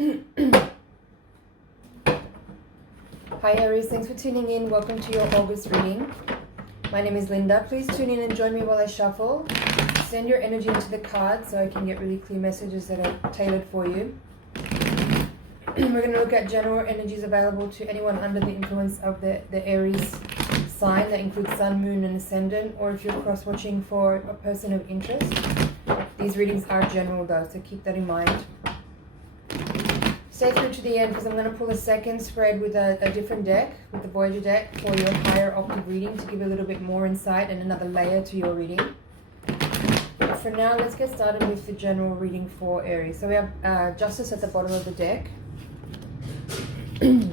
Hi Aries, thanks for tuning in. Welcome to your August reading. My name is Linda. Please tune in and join me while I shuffle. Send your energy into the cards so I can get really clear messages that are tailored for you. We're going to look at general energies available to anyone under the influence of the Aries sign. That includes Sun, Moon and Ascendant, or if you're cross-watching for a person of interest. These readings are general though, so keep that in mind. Stay through to the end because I'm going to pull a second spread with a different deck, with the Voyager deck, for your higher octave reading to give a little bit more insight and another layer to your reading. But for now, let's get started with the general reading for Aries. So we have Justice at the bottom of the deck. A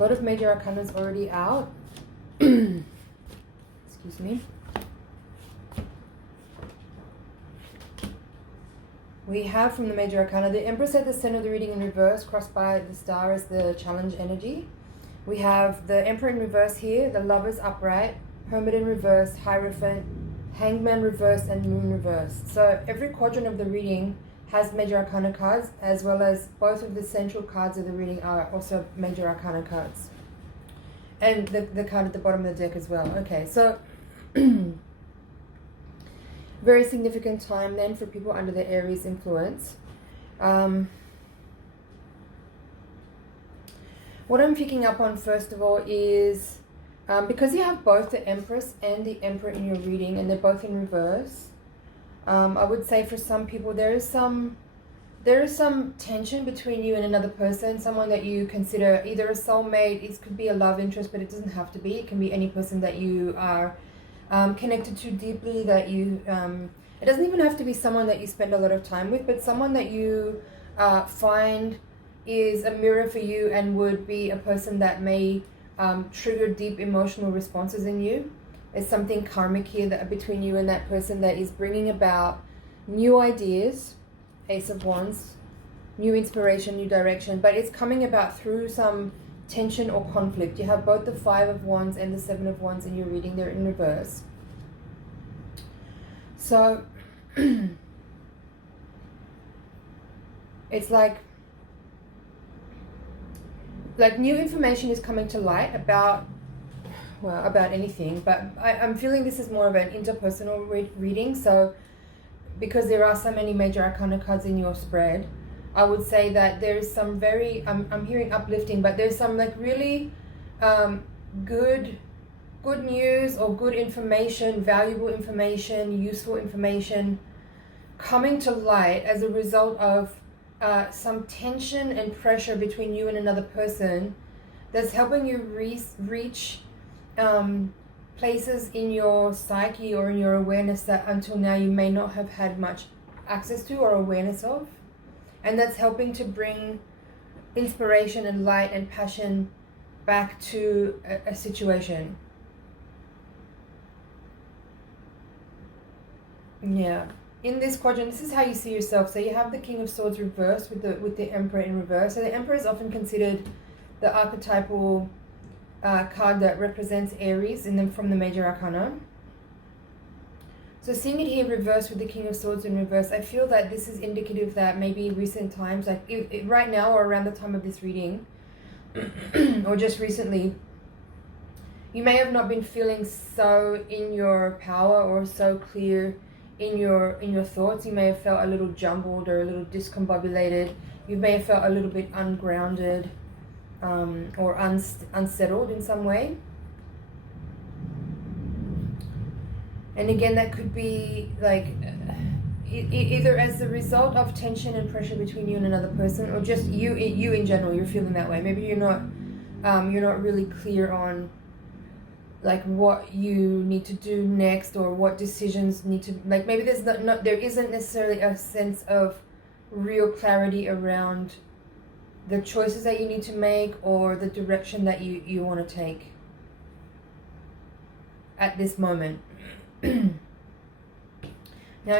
lot of major arcana is already out. Excuse me. We have from the major arcana the Empress at the center of the reading in reverse, crossed by the star as the challenge energy. We have the Emperor in reverse here, the Lovers upright, Hermit in reverse, Hierophant, Hangman reverse, and Moon reverse. So every quadrant of the reading has major arcana cards, as well as both of the central cards of the reading are also major arcana cards. And the card at the bottom of the deck as well. Okay, so very significant time then for people under the Aries influence. What I'm picking up on first of all is because you have both the Empress and the Emperor in your reading and they're both in reverse, I would say for some people there is some tension between you and another person, someone that you consider either a soulmate. It could be a love interest, but it doesn't have to be. It can be any person that you are connected to deeply, that you it doesn't even have to be someone that you spend a lot of time with, but someone that you find is a mirror for you and would be a person that may trigger deep emotional responses in you. There's something karmic here that between you and that person that is bringing about new ideas, Ace of Wands, new inspiration, new direction, but it's coming about through some tension or conflict. You have both the Five of Wands and the Seven of Wands in your reading. They're in reverse. So it's like new information is coming to light about anything, but I'm feeling this is more of an interpersonal reading. So because there are so many major arcana cards in your spread, I would say that there is some very, I'm hearing uplifting, but there's some like really good news or good information, valuable information, useful information coming to light as a result of some tension and pressure between you and another person that's helping you reach places in your psyche or in your awareness that until now you may not have had much access to or awareness of. And that's helping to bring inspiration and light and passion back to a situation. Yeah. In this quadrant, this is how you see yourself. So you have the King of Swords reversed with the Emperor in reverse. So the Emperor is often considered the archetypal card that represents Aries from the major arcana. So seeing it here reversed with the King of Swords in reverse, I feel that this is indicative that maybe in recent times, like right now or around the time of this reading, or just recently, you may have not been feeling so in your power or so clear in your thoughts. You may have felt a little jumbled or a little discombobulated. You may have felt a little bit ungrounded or unsettled in some way. And again, that could be like either as a result of tension and pressure between you and another person, or just you in general. You're feeling that way. Maybe you're not really clear on like what you need to do next or what decisions need to, like maybe there isn't necessarily a sense of real clarity around the choices that you need to make or the direction that you want to take at this moment. Now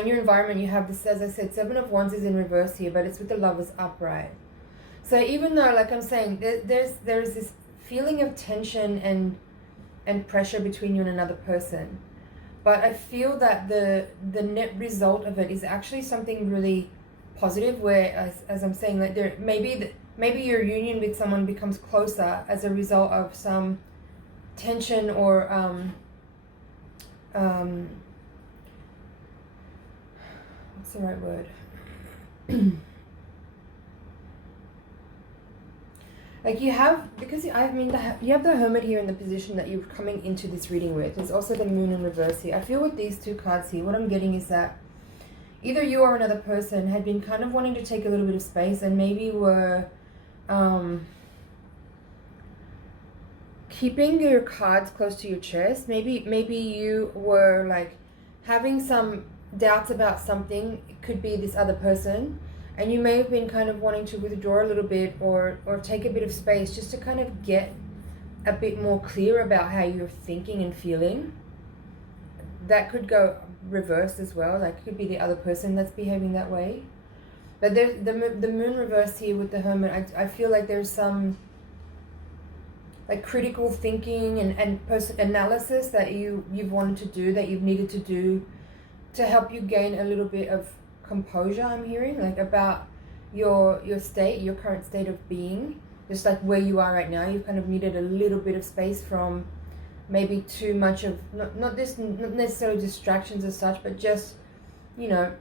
in your environment you have this, as I said, Seven of Wands is in reverse here, but it's with the Lovers upright. So even though, like I'm saying, there's this feeling of tension and pressure between you and another person, But I feel that the net result of it is actually something really positive, where as I'm saying, like there maybe your union with someone becomes closer as a result of some tension or what's the right word? Like you have, because you have the Hermit here in the position that you're coming into this reading with. There's also the Moon in reverse here. I feel with these two cards here, what I'm getting is that either you or another person had been kind of wanting to take a little bit of space, and maybe were keeping your cards close to your chest. Maybe you were like having some doubts about something. It could be this other person, and you may have been kind of wanting to withdraw a little bit or take a bit of space just to kind of get a bit more clear about how you're thinking and feeling. That could go reversed as well. Like it could be the other person that's behaving that way. But there's the Moon reversed here with the Hermit. I feel like there's some like critical thinking and person analysis that you've wanted to do, that you've needed to do to help you gain a little bit of composure. I'm hearing like about your current state of being, just like where you are right now. You've kind of needed a little bit of space from maybe too much of not necessarily distractions as such, but just, you know,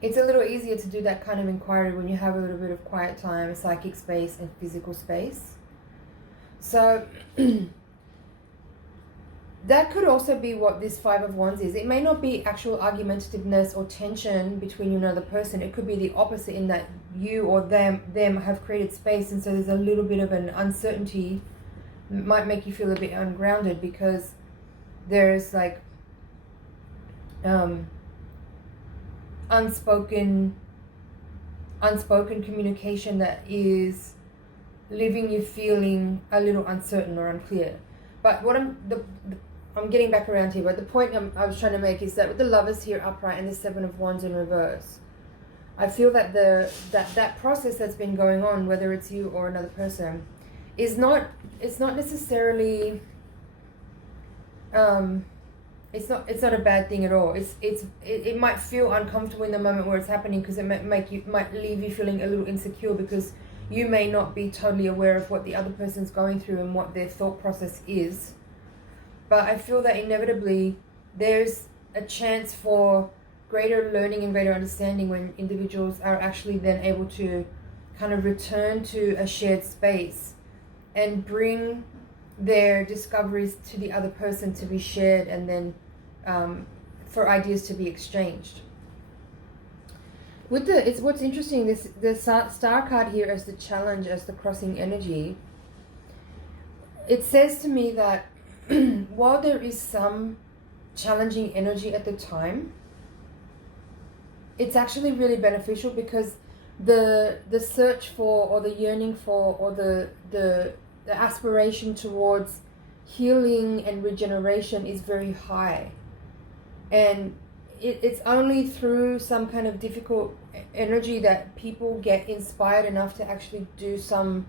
it's a little easier to do that kind of inquiry when you have a little bit of quiet time, psychic space and physical space. So that could also be what this Five of Wands is. It may not be actual argumentativeness or tension between you and another person. It could be the opposite, in that you or them have created space, and so there's a little bit of an uncertainty. It might make you feel a bit ungrounded because there's like unspoken communication that is leaving you feeling a little uncertain or unclear. But what I'm getting back around here, but the point I was trying to make is that with the Lovers here upright and the Seven of Wands in reverse, I feel that that process that's been going on, whether it's you or another person, it's not necessarily it's not a bad thing at all. It might feel uncomfortable in the moment where it's happening, because it might leave you feeling a little insecure, because you may not be totally aware of what the other person's going through and what their thought process is. But I feel that inevitably there's a chance for greater learning and greater understanding when individuals are actually then able to kind of return to a shared space and bring their discoveries to the other person to be shared, and then for ideas to be exchanged. With what's interesting, the star card here as the challenge, as the crossing energy, it says to me that while there is some challenging energy at the time, it's actually really beneficial, because the search for, or the yearning for, or the aspiration towards healing and regeneration is very high. And it's only through some kind of difficult energy that people get inspired enough to actually do some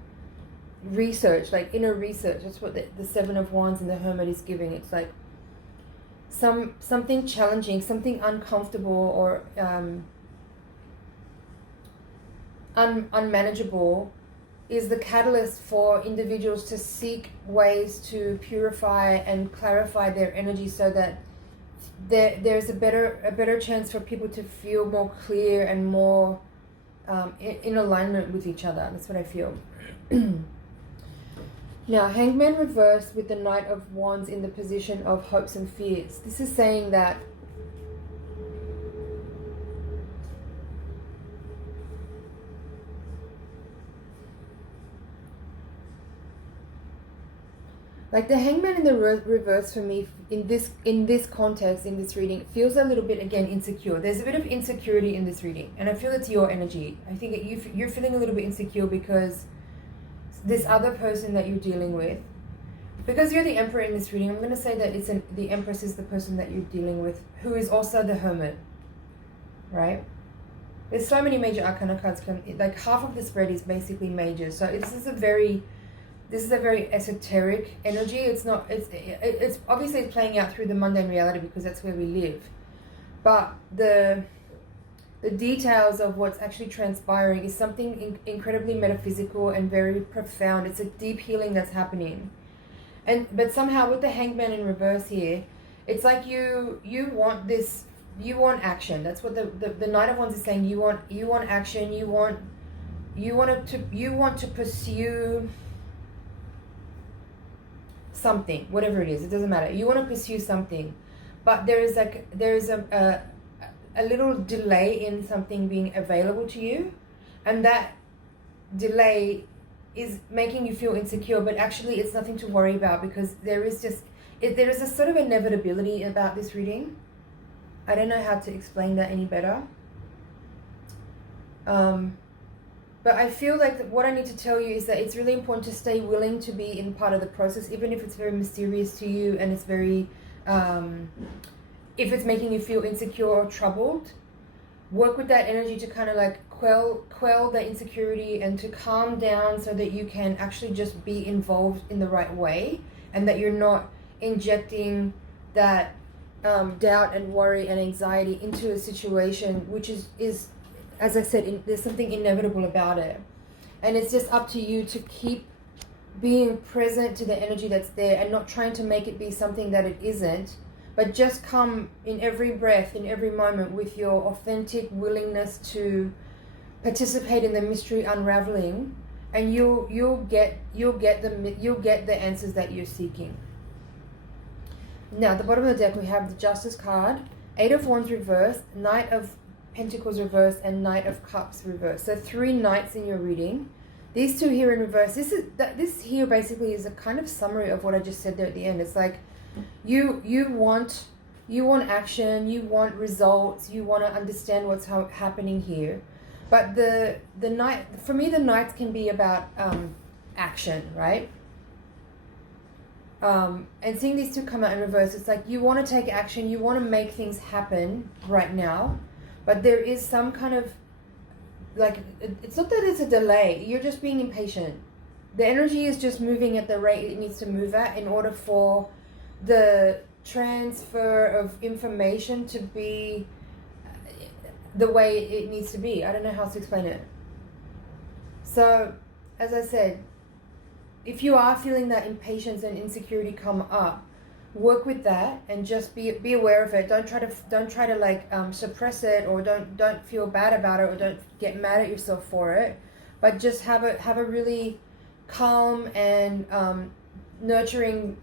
research, like inner research. That's what the Seven of Wands and the Hermit is giving. It's like something challenging, something uncomfortable or unmanageable is the catalyst for individuals to seek ways to purify and clarify their energy, so that there's a better chance for people to feel more clear and more in alignment with each other. That's what I feel. Now, Hangman reversed with the Knight of Wands in the position of hopes and fears. This is saying that like the Hangman in the reverse for me in this context, in this reading, feels a little bit, again, insecure. There's a bit of insecurity in this reading, and I feel it's your energy. I think you're feeling a little bit insecure because this other person that you're dealing with, because you're the Emperor in this reading, I'm going to say that the Empress is the person that you're dealing with, who is also the Hermit, right? There's so many major arcana cards like half of the spread is basically major. So this this is a very esoteric energy. It's not, it's obviously it's playing out through the mundane reality because that's where we live. But the details of what's actually transpiring is something incredibly metaphysical and very profound. It's a deep healing that's happening. But somehow with the Hangman in reverse here, it's like you want this, you want action. That's what the Knight of Wands is saying. You want action. You want to pursue something, whatever it is. It doesn't matter. You want to pursue something, but there is a little delay in something being available to you, and that delay is making you feel insecure, but actually it's nothing to worry about because there is a sort of inevitability about this reading. I don't know how to explain that any better. But I feel like what I need to tell you is that it's really important to stay willing to be in part of the process, even if it's very mysterious to you and it's very, if it's making you feel insecure or troubled. Work with that energy to kind of like quell the insecurity and to calm down so that you can actually just be involved in the right way, and that you're not injecting that doubt and worry and anxiety into a situation which is as I said, there's something inevitable about it. And it's just up to you to keep being present to the energy that's there and not trying to make it be something that it isn't, but just come in every breath, in every moment, with your authentic willingness to participate in the mystery unraveling, and you'll get the answers that you're seeking. Now, at the bottom of the deck, we have the Justice card, Eight of Wands reverse, Knight of Pentacles reverse, and Knight of Cups reverse. So 3 knights in your reading. These two here in reverse. This here basically is a kind of summary of what I just said there at the end. It's like you want action, you want results, you want to understand what's happening here. But the knight, for me, the knights can be about action, right? And seeing these two come out in reverse, it's like you want to take action, you want to make things happen right now, but there is some kind of, like, it's not that it's a delay, you're just being impatient. The energy is just moving at the rate it needs to move at in order for the transfer of information to be the way it needs to be. I don't know how to explain it. So, as I said, if you are feeling that impatience and insecurity come up, work with that and just be aware of it. Don't try to like suppress it, or don't feel bad about it, or don't get mad at yourself for it. But just have a really calm and nurturing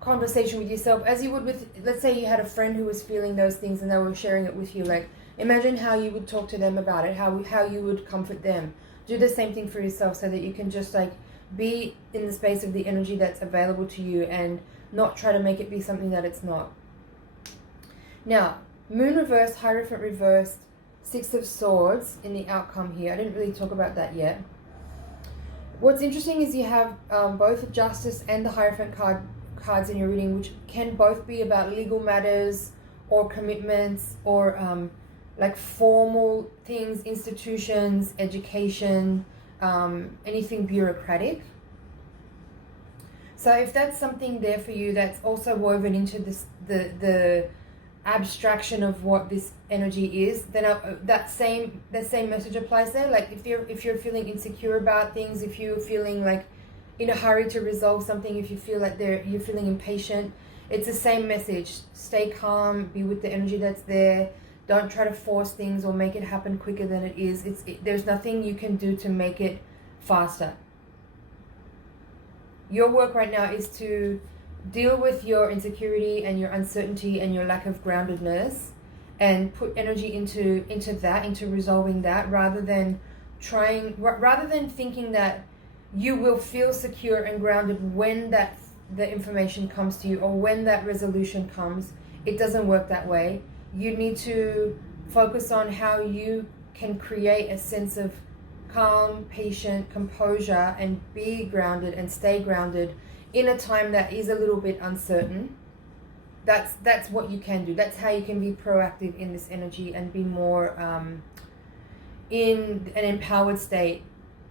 conversation with yourself, as you would with, let's say you had a friend who was feeling those things and they were sharing it with you. Like, imagine how you would talk to them about it, how you would comfort them. Do the same thing for yourself so that you can just like be in the space of the energy that's available to you and not try to make it be something that it's not. Now, Moon reversed, Hierophant reversed, Six of Swords in the outcome here. I didn't really talk about that yet. What's interesting is you have both Justice and the Hierophant cards in your reading, which can both be about legal matters or commitments or like formal things, institutions, education, anything bureaucratic. So if that's something there for you that's also woven into this, the abstraction of what this energy is, then that same message applies there. Like if you're feeling insecure about things, if you're feeling like in a hurry to resolve something, if you feel like you're feeling impatient, it's the same message. Stay calm, be with the energy that's there. Don't try to force things or make it happen quicker than it is. There's nothing you can do to make it faster. Your work right now is to deal with your insecurity and your uncertainty and your lack of groundedness, and put energy into resolving that, rather than thinking that you will feel secure and grounded when the information comes to you or when that resolution comes. It doesn't work that way. You need to focus on how you can create a sense of calm, patient, composure, and be grounded and stay grounded in a time that is a little bit uncertain. That's what you can do. That's how you can be proactive in this energy and be more in an empowered state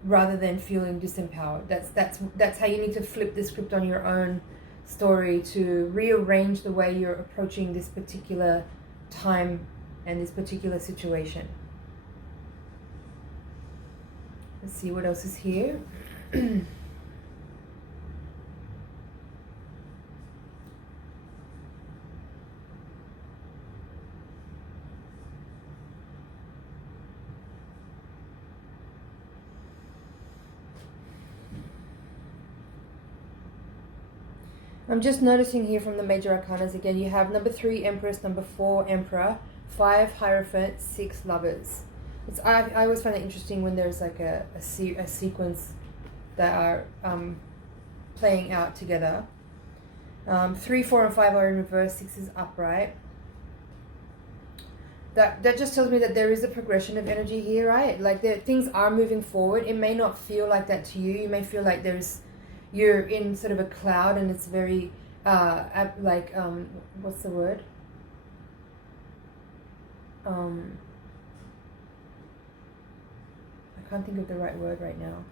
rather than feeling disempowered. That's how you need to flip the script on your own story, to rearrange the way you're approaching this particular time and this particular situation. Let's see what else is here. I'm just noticing here from the major arcanas again, you have number 3 Empress, number 4 Emperor, 5 Hierophant, 6 Lovers. I always find it interesting when there's like a sequence that are playing out together. 3, 4, and 5 are in reverse, 6 is upright. That just tells me that there is a progression of energy here, right? Like things are moving forward. It may not feel like that to you. You may feel like you're in sort of a cloud and it's very what's the word? I can't think of the right word right now.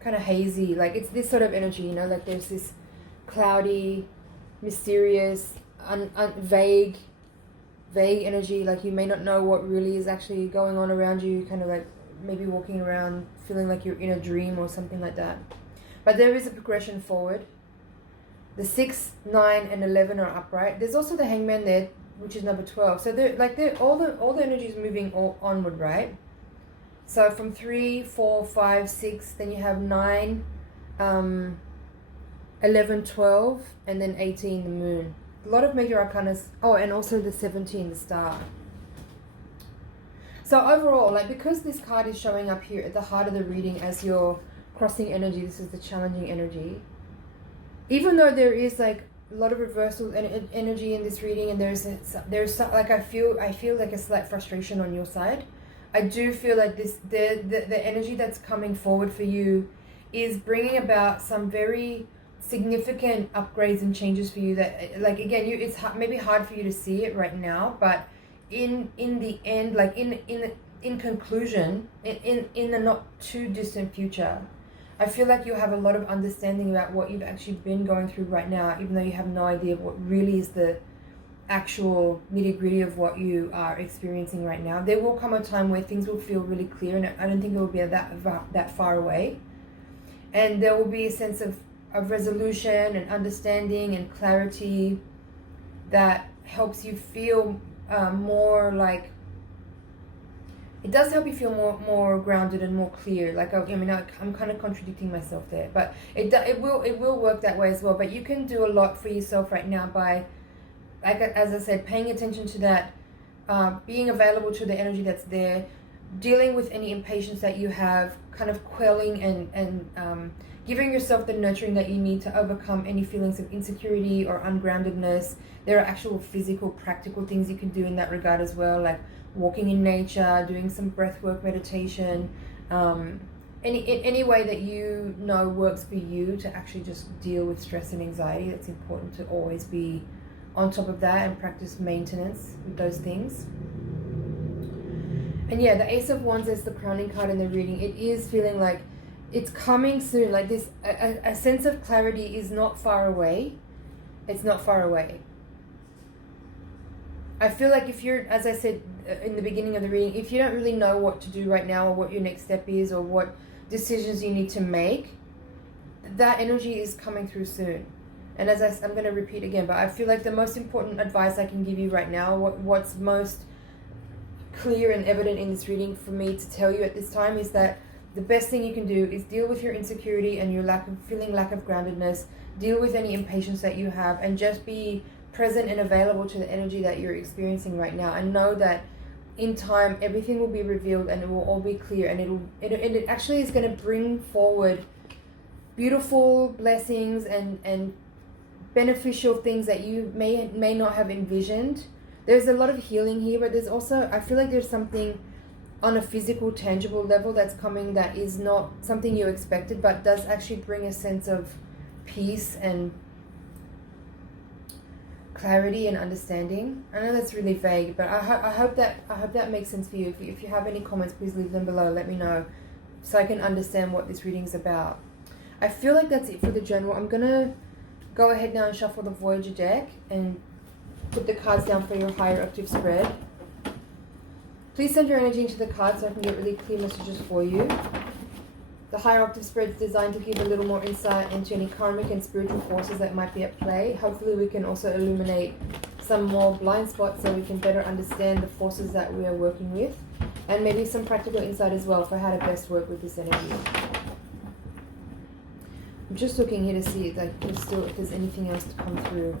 Kind of hazy, like it's this sort of energy, you know, like there's this cloudy, mysterious, vague energy, like you may not know what really is actually going on around you, kind of like maybe walking around feeling like you're in a dream or something like that. But there is a progression forward. The 6, 9, and 11 are upright. There's also the Hangman there, which is number 12. So all the energy is moving onward, right? So from 3, 4, 5, 6, then you have 9, 11, 12, and then 18, the moon. A lot of major arcanas. Oh, and also the 17, the star. So overall, like, because this card is showing up here at the heart of the reading as your crossing energy, this is the challenging energy. Even though there is like a lot of reversal energy in this reading, and there's like I feel like a slight frustration on your side. I do feel like the energy that's coming forward for you is bringing about some very significant upgrades and changes for you that, like, again, it's maybe hard for you to see it right now, but in the end, like in conclusion, in the not too distant future, I feel like you have a lot of understanding about what you've actually been going through right now, even though you have no idea what really is the actual nitty-gritty of what you are experiencing right now. There will come a time where things will feel really clear, and I don't think it will be that far away, and there will be a sense of resolution and understanding and clarity that helps you feel more like, it does help you feel more grounded and more clear. Like, I mean, I'm kind of contradicting myself there, but it will work that way as well. But you can do a lot for yourself right now by, like, as I said, paying attention to that, being available to the energy that's there, dealing with any impatience that you have, kind of quelling and giving yourself the nurturing that you need to overcome any feelings of insecurity or ungroundedness. There are actual physical, practical things you can do in that regard as well, like walking in nature, doing some breathwork meditation, any way that you know works for you to actually just deal with stress and anxiety. It's important to always be on top of that and practice maintenance with those things. And yeah, the Ace of Wands is the crowning card in the reading. It is feeling like it's coming soon, like this, a sense of clarity is not far away. It's not far away. I feel like if you're, as I said in the beginning of the reading, if you don't really know what to do right now or what your next step is or what decisions you need to make, that energy is coming through soon. And as I'm going to repeat again, but I feel like the most important advice I can give you right now, what's most clear and evident in this reading for me to tell you at this time, is that the best thing you can do is deal with your insecurity and your lack of groundedness, deal with any impatience that you have, and just be present and available to the energy that you're experiencing right now, and know that in time everything will be revealed and it will all be clear, and it actually is going to bring forward beautiful blessings and beneficial things that you may not have envisioned. There's a lot of healing here, but there's also, I feel like there's something on a physical, tangible level that's coming that is not something you expected, but does actually bring a sense of peace and clarity and understanding. I know that's really vague, but I hope that makes sense for you. If you have any comments, please leave them below. Let me know so I can understand what this reading is about. I feel like that's it for the general. I'm gonna go ahead now and shuffle the Voyager deck and put the cards down for your higher octave spread. Please send your energy into the cards so I can get really clear messages for you. The higher octave spread is designed to give a little more insight into any karmic and spiritual forces that might be at play. Hopefully we can also illuminate some more blind spots so we can better understand the forces that we are working with, and maybe some practical insight as well for how to best work with this energy. I'm just looking here to see like if there's anything else to come through.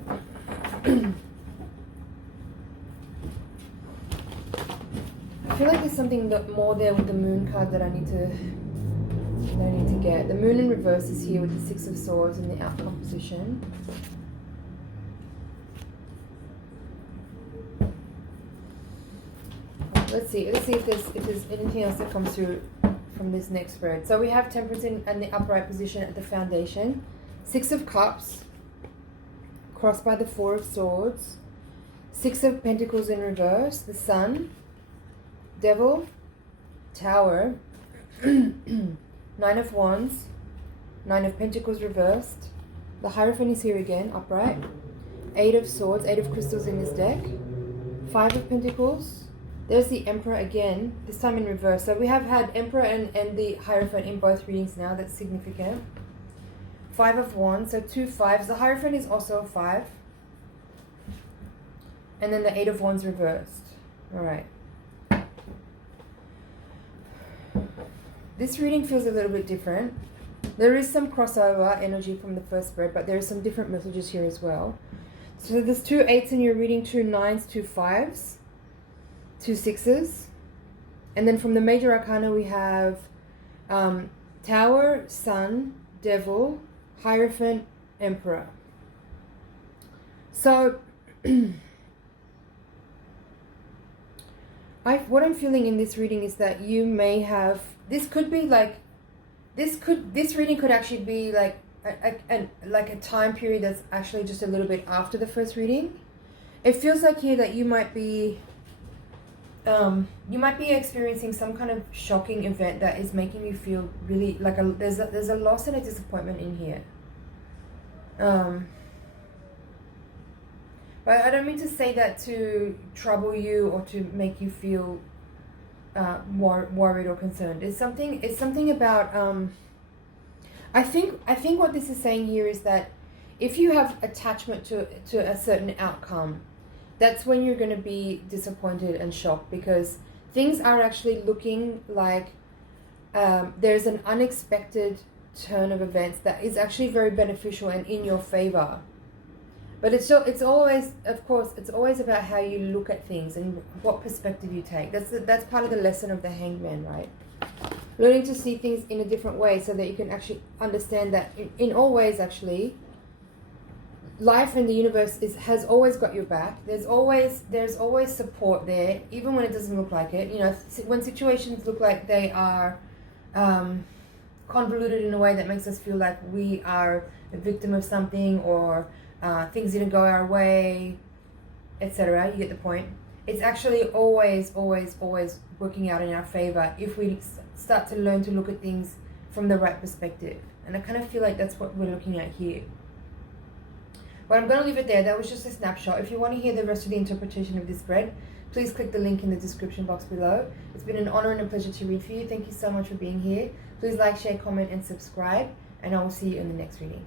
I feel like there's something more there with the moon card that I need to get. The moon in reverse is here with the Six of Swords in the outcome position. Let's see if there's anything else that comes through from this next spread. So we have Temperance in the upright position at the foundation. Six of Cups, crossed by the Four of Swords. Six of Pentacles in reverse, the Sun, Devil, Tower, Nine of Wands, Nine of Pentacles reversed. The Hierophant is here again, upright. Eight of Swords, Eight of Crystals in this deck. Five of Pentacles. There's the Emperor again, this time in reverse. So we have had Emperor and the Hierophant in both readings now. That's significant. Five of Wands, so two fives. The Hierophant is also a five. And then the Eight of Wands reversed. All right. This reading feels a little bit different. There is some crossover energy from the first spread, but there are some different messages here as well. So there's two eights in your reading, two nines, two fives, two sixes. And then from the major arcana we have Tower, Sun, Devil, Hierophant, Emperor. So what I'm feeling in this reading is that you may have, this reading could actually be like a time period that's actually just a little bit after the first reading. It feels like here that you might be experiencing some kind of shocking event that is making you feel really like there's a loss and a disappointment in here. But I don't mean to say that to trouble you or to make you feel worried or concerned. It's something about I think what this is saying here is that if you have attachment to a certain outcome, that's when you're going to be disappointed and shocked, because things are actually looking like there's an unexpected turn of events that is actually very beneficial and in your favor. But it's always, of course, it's always about how you look at things and what perspective you take. That's part of the lesson of the Hangman, right? Learning to see things in a different way so that you can actually understand that in all ways, actually, life and the universe has always got your back. There's always support there, even when it doesn't look like it. You know, when situations look like they are convoluted in a way that makes us feel like we are a victim of something, or things didn't go our way, etc. You get the point. It's actually always working out in our favor if we start to learn to look at things from the right perspective. And I kind of feel like that's what we're looking at here. But I'm going to leave it there. That was just a snapshot. If you want to hear the rest of the interpretation of this spread, please click the link in the description box below. It's been an honor and a pleasure to read for you. Thank you so much for being here. Please like, share, comment, and subscribe. And I will see you in the next reading.